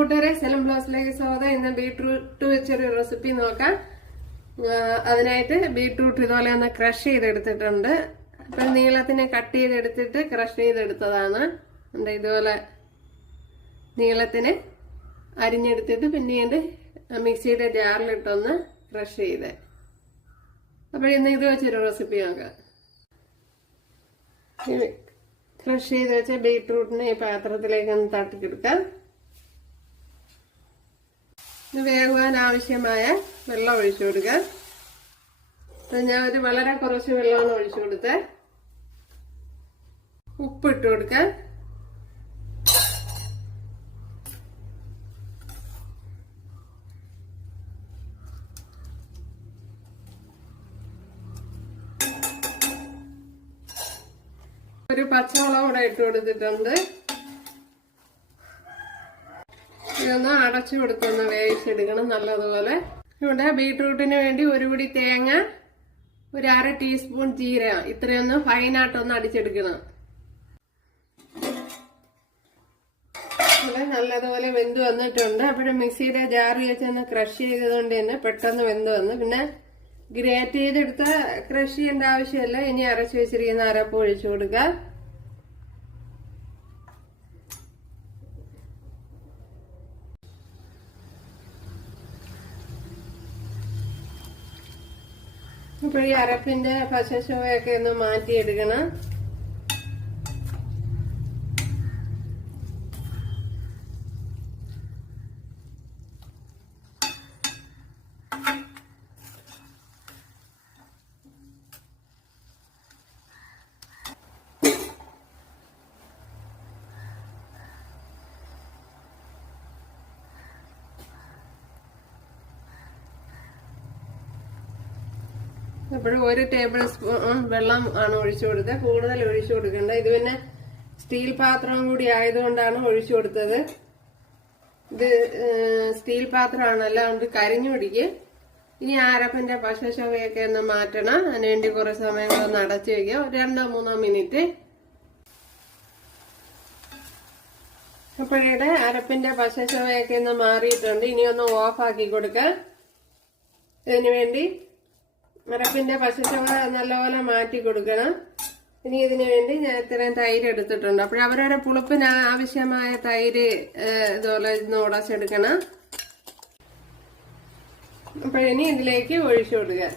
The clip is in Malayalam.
കൂട്ടുകാരെ സെലം ബ്ലൗസിലേക്ക് സ്വാഗതം ഇന്ന് ബീട്രൂട്ട് വെച്ചൊരു റെസിപ്പി നോക്കാം. അതിനായിട്ട് ബീട്രൂട്ട് ഇതുപോലെ ഒന്ന് ക്രഷ് ചെയ്തെടുത്തിട്ടുണ്ട്. അപ്പൊ നീളത്തിനെ കട്ട് ചെയ്തെടുത്തിട്ട് ക്രഷ് ചെയ്തെടുത്തതാണ്. എന്താ ഇതുപോലെ നീളത്തിന് അരിഞ്ഞെടുത്തിട്ട് പിന്നീട് മിക്സിയുടെ ജാറിലിട്ടൊന്ന് ക്രഷ് ചെയ്ത്. അപ്പോൾ ഇന്ന് ഇത് വെച്ചൊരു റെസിപ്പി നോക്കാം. ക്രഷ് ചെയ്ത് വെച്ച ബീട്രൂട്ടിനെ ഈ പാത്രത്തിലേക്ക് ഒന്ന് തട്ടിക്കെടുക്കാം ഇത് വേകുവാൻ ആവശ്യമായ വെള്ളം ഒഴിച്ചു കൊടുക്കുക ഞാൻ ഒരു വളരെ കുറച്ച് വെള്ളമാണ് ഒഴിച്ചു കൊടുത്ത്. ഉപ്പ് ഇട്ട് കൊടുക്കാം. ഒരു പച്ചമുളക് കൂടെ ഇട്ട് കൊടുത്തിട്ടുണ്ട്. ഇതൊന്ന് അടച്ചു കൊടുത്തൊന്ന് വേവിച്ചെടുക്കണം നല്ലതുപോലെ. ഇവിടെ ബീട്രൂട്ടിന് വേണ്ടി ഒരു പിടി തേങ്ങ ഒരു അര ടീസ്പൂൺ ജീരകം ഇത്രയൊന്ന് ഫൈനായിട്ടൊന്ന് അടിച്ചെടുക്കണം. ഇവിടെ നല്ലതുപോലെ വെന്ത് വന്നിട്ടുണ്ട്. അപ്പോഴും മിക്സിയുടെ ജാറി വെച്ചൊന്ന് ക്രഷ് ചെയ്തതുകൊണ്ട് തന്നെ പെട്ടെന്ന് വെന്ത് വന്നു. പിന്നെ ഗ്രേറ്റ് ചെയ്തെടുത്ത ക്രഷ് ചെയ്യേണ്ട ആവശ്യമില്ല. ഇനി അരച്ചു വെച്ചിരിക്കുന്ന അരപ്പ് ഒഴിച്ചു കൊടുക്കുക. ഇപ്പോൾ ഈ അരപ്പിന്റെ ചുവയൊക്കെ ഒന്ന് മാറ്റിയെടുക്കണം. എപ്പോഴും ഒരു ടേബിൾ സ്പൂൺ വെള്ളം ആണ് ഒഴിച്ചു കൊടുത്തത്. കൂടുതൽ ഒഴിച്ചു കൊടുക്കേണ്ട. ഇത് പിന്നെ സ്റ്റീൽ പാത്രം കൂടി ആയതുകൊണ്ടാണ് ഒഴിച്ചു കൊടുത്തത്. ഇത് സ്റ്റീൽ പാത്രമാണ്. അതുകൊണ്ട് കരിഞ്ഞു പിടിക്കും. ഇനി ആരപ്പന്റെ പശുശവയൊക്കെ ഒന്ന് മാറ്റണം. അതിനുവേണ്ടി കുറെ സമയം ഒന്ന് അടച്ചു വയ്ക്കുക ഒരു രണ്ടോ മൂന്നോ മിനിറ്റ്. അപ്പോഴേടെ അരപ്പിന്റെ പശശവയൊക്കെ ഒന്ന് മാറിയിട്ടുണ്ട്. ഇനി ഒന്ന് ഓഫ് ആക്കി കൊടുക്കുക. ഇതിനു വേണ്ടി അരപ്പിന്റെ പശുച്ചവ നല്ലപോലെ മാറ്റി കൊടുക്കണം. ഇനി ഇതിനു വേണ്ടി ഞാൻ ഇത്രയും തൈര് എടുത്തിട്ടുണ്ട്. അപ്പോൾ അവരവരെ പുളിപ്പിന് ആവശ്യമായ തൈര് ഇതുപോലെ ഇന്ന് ഉടച്ചെടുക്കണം. അപ്പോഴിനി ഇതിലേക്ക് ഒഴിച്ചു കൊടുക്കുക.